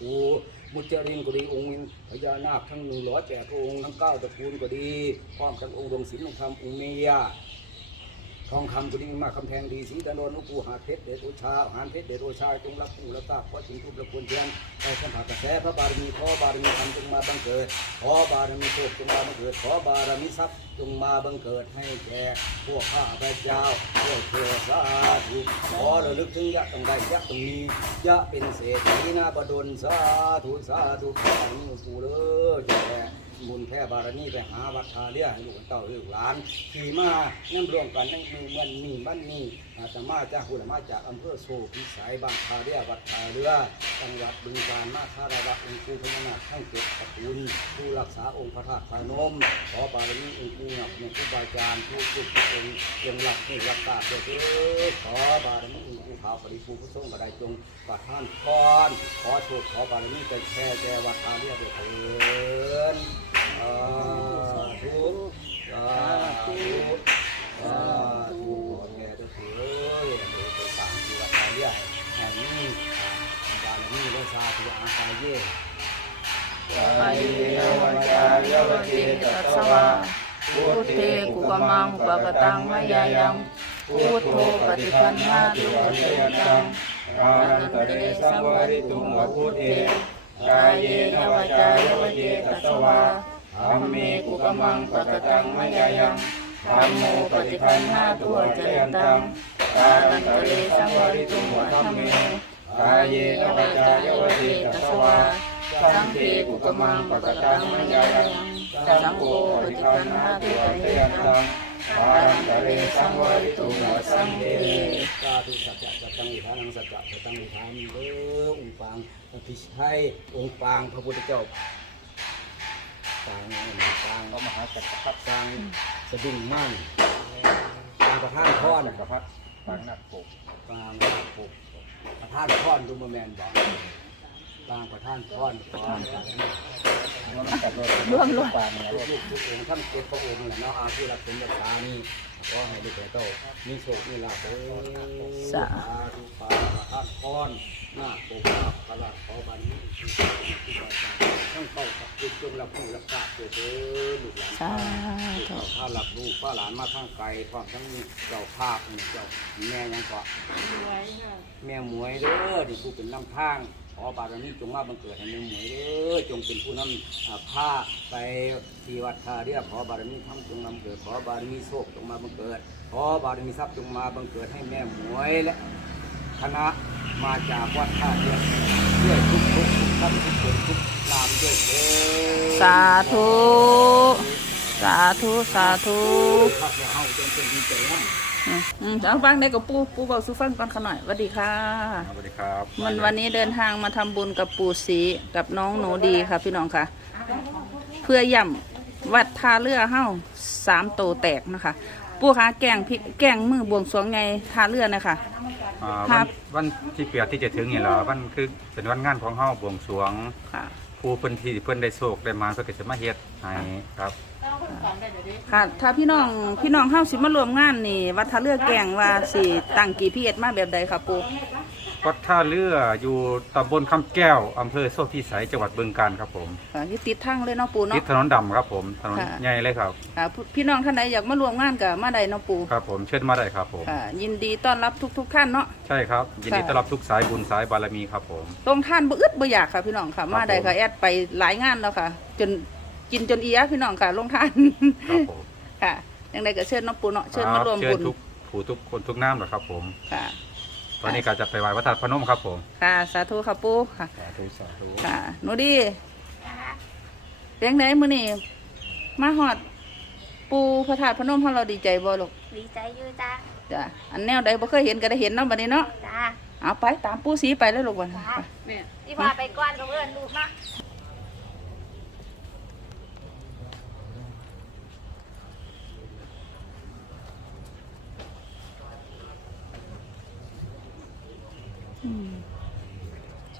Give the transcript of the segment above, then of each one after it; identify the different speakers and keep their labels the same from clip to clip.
Speaker 1: กูมุจรินก็ดีองค์พญานาคทั้งหนึ่งร้อยแปดพระองค์ทั้งเก้าตระกูลก็ดีพร้อมทั้งองค์ดวงศิลป์องค์ธรรมองค์เมีย ทองคำกุฎิมาคำแพงดีสีตะโนนุกูหาเพชรเดชโอชาหานเพชรเดชโอชาจงรักกูรักตาขอถึงทุกประคุณเทียนไปสัมผัสกระแสพระบารมีขอบารมีธรรมจงมาบังเกิดขอบารมีโชคจงมาบังเกิดขอบารมีทรัพย์จงมาบังเกิดให้แก่พวกข้าพระเจ้าพวกเทวสาธุขอระลึกถึงยะตรงใดยะตรงนี้ยะเป็นเศรษฐีนาบดลสาธุสาธุขอหลวงปู่เด้อเจ้าแม่ บุญแพ่บารมีไปหาวัดทาเลียให้ลูกเต้าลูกหลานขี่มานั่งรวมกันนั่งมือมันนี่บ้านนี่อาตมาจากหุ่นมาจากอำเภอโซพิสัยบางคาเรียวัดทาเรือจังหวัดบึงกาฬมาคาราวัดองค์ปู่พญานาคทั้งเจ็ดตระกูลผู้รักษาองค์พระธาตุพนมขอบารมีองค์ปู่หนักในผู้บาอาจารย์ผู้ฝึกผู้องค์จงรักผู้รักษาเถิดขอบารมีองค์ปู่ขาวปริภูผู้ทรงกระไดจงประทานพรขอโชคขอบารมีเป็นแค่แก่วัดทาเรียเถิด
Speaker 2: ตังมะยายังพุทโธปฏิปันนาตุปฏิยตังอานันตเรสังวริตุงวะพุทเทกายเยนวจายวเจตัสวาธัมเมกุกมังปะตังมะยายังธัมโมปฏิปันนาตุปฏิยตังอานันตเรสังวริตุงวะธัมเมกายเยนวจายวเจตัสวาสังเฆกุกมังปะตังมัญญายังสังโฆปฏิปันนาติปฏิยันตัง ปารันตเรสังวริตุวะสังเฆ
Speaker 1: สาธุสัจจะสัจตังอิทานังสัจจะสัจตังอิทามิเด้อองค์ปางพิชัยองค์ปางพระพุทธเจ้าปางปางพระมหาจักรพรรดิปางสะดุ้งมั่นปางประธานพร
Speaker 3: จักรพรรดิปางนักปก
Speaker 1: ปางนาคปกประธานพรดูมาแมนบอก ปางประธานพรพร
Speaker 3: มันจับรถ
Speaker 2: รวมรวม
Speaker 3: ปางเนี่ย
Speaker 1: ลูกทุกองค์ท่านเจ็ดพระองค์แหละเนาะอาผู้รักสมรักษานี่ขอให้ลูกแก่เจ้ามีโชคมีลาภเด้อ
Speaker 2: สา
Speaker 1: ธุปาประธานพรหน้าปกหน้าพระราชขอบันนี้ทั้งเป้ากับจุดจงรับผู้รับทราบเด้อลูกหลาน
Speaker 2: สาธุ
Speaker 1: ถ้าหลับลูกป้าหลานมาทั้งไกลพร้อมทั้งเจ้าภาพนี่เจ้าแม่ยังก็แม่หมวยเด้อที่ผู้เป็นนำทาง ขอบารมีจงมาบังเกิดให้แม่หมวยเด้อจงเป็นผู้นำอ่าพาไปที่วัดทาเรียบขอบารมีทำจงนำเกิด ขอบารมีโชคจงมาบังเกิด ขอบารมีทรัพย์จงมาบังเกิดให้แม่หมวยและคณะมาจากวัดท่าเรียบด้วยทุกทุกทุกท่านทุกคนทุกนามด้วยเด้อ
Speaker 2: สาธุสาธุสาธุ
Speaker 1: ข้าพเจ้าเฮาจงเป็นดีใจนะ
Speaker 2: อืมอืมเอาฟังได้กับปูปูบอกสุฟังก่อนขะหน่อยสวัสดีค่ะ
Speaker 3: สวัสดีครับ
Speaker 2: มันวันนี้เดินทางมาทำบุญกับปู่ศรีกับน้องหนูดีค่ะ พี่น้องค่ะ เพื่อย่ำวัดท่าเรือเฮ้าสามโตแตกนะคะ ปู่คะแกงพริกแกงมือบวงสรวงไงท่าเรือนะคะ
Speaker 3: อ่า
Speaker 2: ครั
Speaker 3: วัน
Speaker 2: บ
Speaker 3: วันที่เปียดที่จะถึงนี่เหรอวันคือเป็นวันงานของเฮาบวงสรวง
Speaker 2: ค่ะ
Speaker 3: ผู้เพิ่นที่เพิ่นได้โชคได้มาเพิ่นก็จะมาเฮ็ดให้ครับ
Speaker 2: ค่ะถ้าพี่น้องพี่น้องเฮ้าสิมารวมงานนี่วัดท่าเรือแกงว่าสิตั้งกี่พีเอ็ดมาแบบใดค่ะปู่
Speaker 3: วัดท่าเรืออยู่ตำบลคำแก้วอำเภอโซพิสัยจังหวัดบึงกาฬครับผม
Speaker 2: ค่ะอยึดติดทางเลยเนาะปู่
Speaker 3: ติ
Speaker 2: เนาะ
Speaker 3: ดถนนดำครับผมถนน
Speaker 2: ค่ะ
Speaker 3: ใหญ่เลยครับ
Speaker 2: ค่ะพี่น้องท่านใดอยากมารวมงานกับมาใดเนาะปู่
Speaker 3: ครับผมเชิญมาได้ครับผม
Speaker 2: ค่ะยินดีต้อนรับทุก ๆ ท่านเนาะ
Speaker 3: ใช่ครับยินดี
Speaker 2: ค่ะ
Speaker 3: ต้อนรับทุกสายบุญสายบารมีครับผม
Speaker 2: ตรงท่านบ่อึดบ่อยากค่ะพี่น้องค่ะมาได้
Speaker 3: ผม
Speaker 2: ค่ะแอดไปหลายงานแล้วค่ะ จน กินจนเอียพี่น้องค่ะลงท่าน
Speaker 3: ครับผม
Speaker 2: ค่ะยังไงก็เชิญน้องปูเนาะเชิญมา
Speaker 3: คบ
Speaker 2: รวม
Speaker 3: เชิ
Speaker 2: บุ
Speaker 3: ญ
Speaker 2: ญ
Speaker 3: ทุกผู้ทุกคนทุกน้ำเหรอครับผม
Speaker 2: ค่ะ
Speaker 3: ตอนนี้ก็จะไปไหว้พระธาตุพนมครับผม
Speaker 2: ค่ะ สาธุค่ะปูค่ะ
Speaker 3: สาธุสาธุ
Speaker 2: ค่ะหนูดีเลี้ยงไหนมื้อนี้มาฮอด ปูพระธาตุพนมของเราดีใจบ่ลูก
Speaker 4: ดีใจอยู่จ้า
Speaker 2: จ้ะอันแนวใดบ่เคยเห็นก็ได้เห็นเนาะบัดนี้เนาะ
Speaker 4: จ้า
Speaker 2: เอาไปตามปูสีไปเลยลูกวัน
Speaker 4: จ้าที่พาไปก้อนกับเพื่อนลูกนะ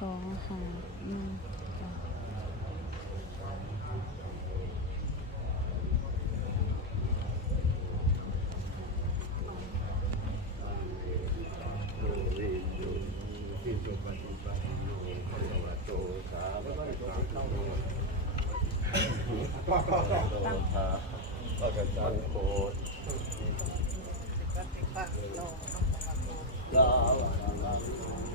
Speaker 2: สองห้าหนึ่ง
Speaker 1: โล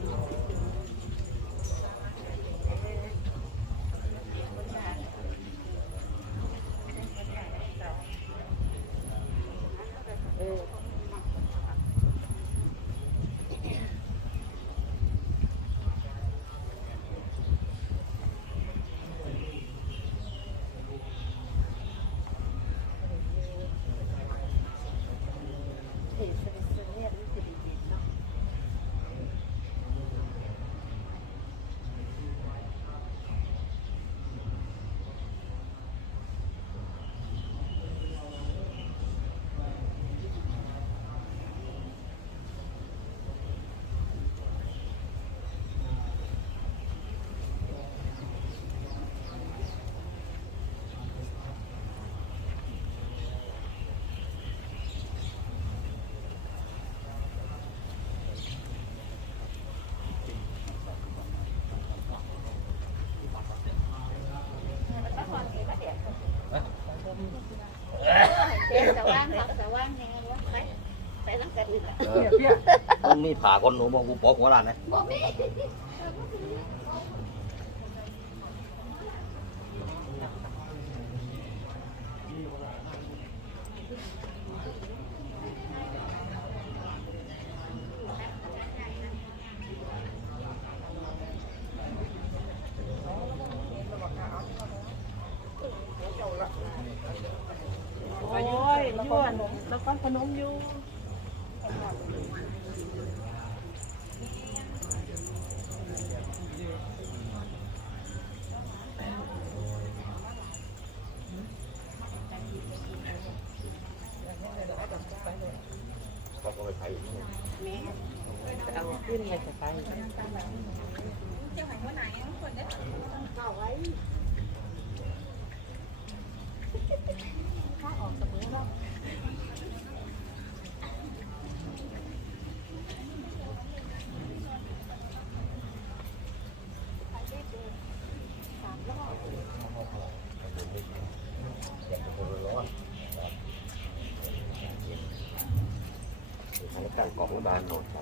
Speaker 4: เดี๋ยวแต่ว่างครับแต่ว่างยังไงวะไปไปตั้งแต่อื่นละ
Speaker 5: มึงมีผ่าคนหนูมองกูปอกหัวร้านนะ
Speaker 4: บอกมี
Speaker 6: โอ้ยยวนแล้วก็ ขนมอยู่เอาขึ้นเลยจะไป
Speaker 5: การ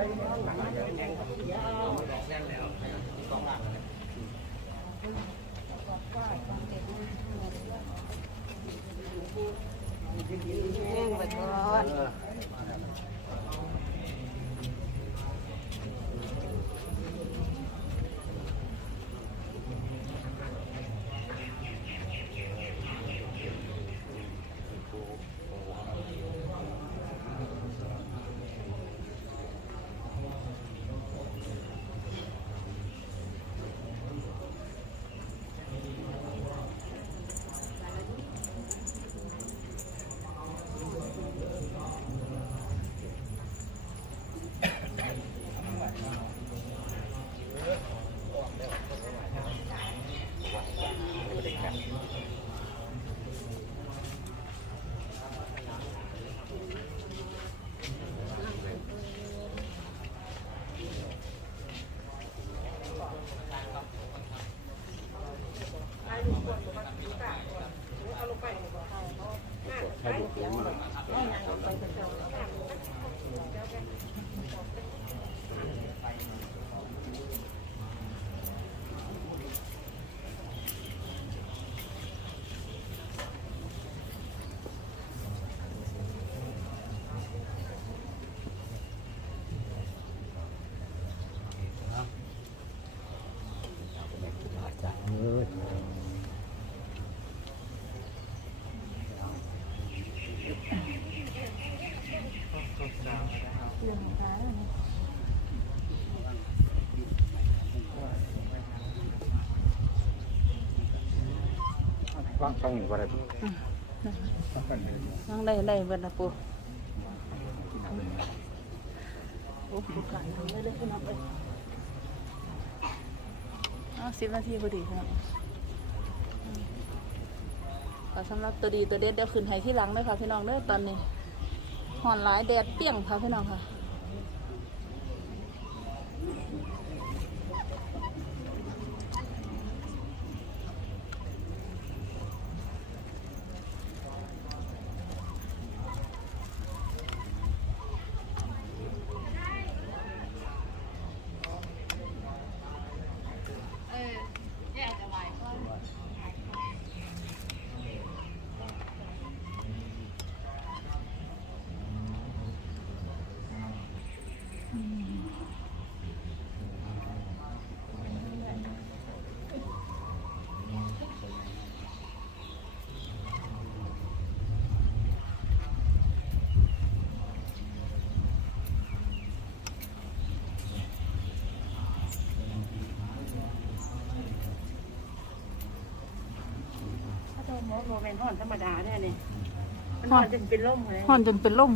Speaker 5: กองบ้านโหนดมา
Speaker 6: แห้ง ไป
Speaker 3: ฟังฟังอยู่ว่าอะไร
Speaker 2: นั่งได้ได้เบิดนะปูโอ้ปูไก่ทำได้เลยพี่น้องเลยเอาสิบนาทีพอดีพี่น้องอืมก็สำหรับตัวดีตัวเด็ดเดี๋ยวขึ้นให้ที่หลังเลยค่ะพี่น้องเด้อตอนนี้ห่อนหลายแดดเปรี้ยงค่ะพี่น้องค่ะ
Speaker 7: โดนหมอโมเมนห่อนธรรมดาเนี่ยนี่มันห่อนจนเป็นลมเลย
Speaker 2: ห่อนจนเป็นลม